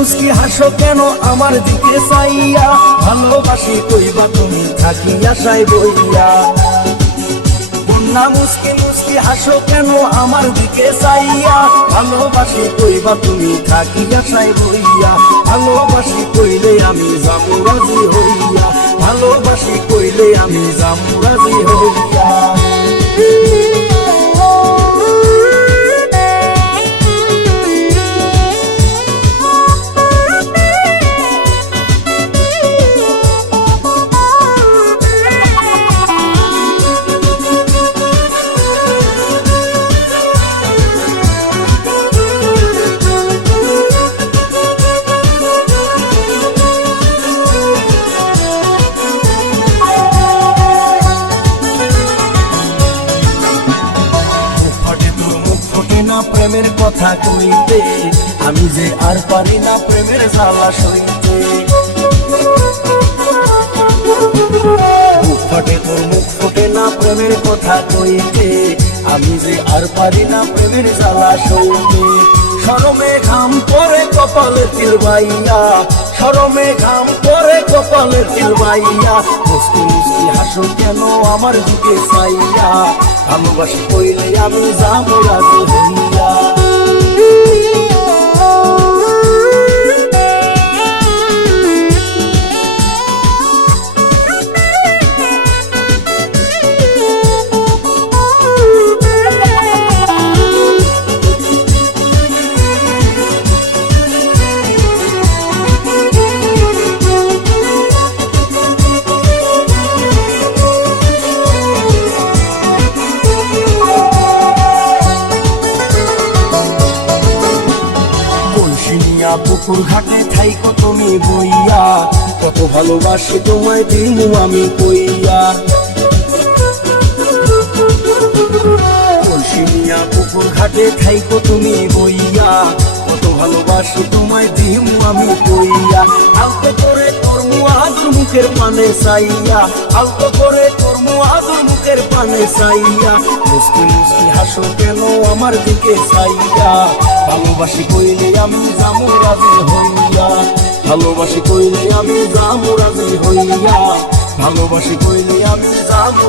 হাসো কেন আমার দিকে চাইয়া? ভালোবাসি কইবা তুমি, থাকি আশায় বইয়া। বন্যা মুসকি মুসকি হাসো কেন আমার দিকে চাইয়া? ভালোবাসি কইবা তুমি, থাকি আশায় বইয়া। ভালোবাসি কইলে আমি যাব রাজি হইয়া। ভালোবাসি কইলে আমি যাব রাজি হইয়া। না প্রেমের কথা কইতে। আমি যে আর পারি না প্রেমের জ্বালা সইতে। ফটে তোর, মুখ ফটে না প্রেমের কথা কইতে। আমি যে আর পারি না প্রেমের জ্বালা সইতে। সরমে ঘাম পরে কপালে তিল বাইয়া সরমে ঘাম পরে কপালে তিল বাইয়া মুস্কি মুস্কি হাসো কেন আমার দিকে চাইয়া ভালোবাসি কইলে আমি যাব রাজি হইয়া পুকুর ঘাটে থাইকো তুমি বইয়া। কত ভালোবাসি তোমায় দিমু আমি কইয়া। পুকুর ঘাটে থাইকো তুমি বইয়া। কত ভালোবাসি তোমায় দিমু আমি কইয়া। আলতো করে কর্মু মুখের পানে চাইয়া। আলতো করে কর্মু আদর মুখের পানে চাইয়া। মুস্কি মুস্কি হাসো কেন আমার দিকে চাইয়া? ভালোবাসি কইলে আমি জামু রাজি হইয়া। ভালোবাসি কইলে আমি জামু রাজি হইয়া। ভালোবাসি কইলে আমি যামু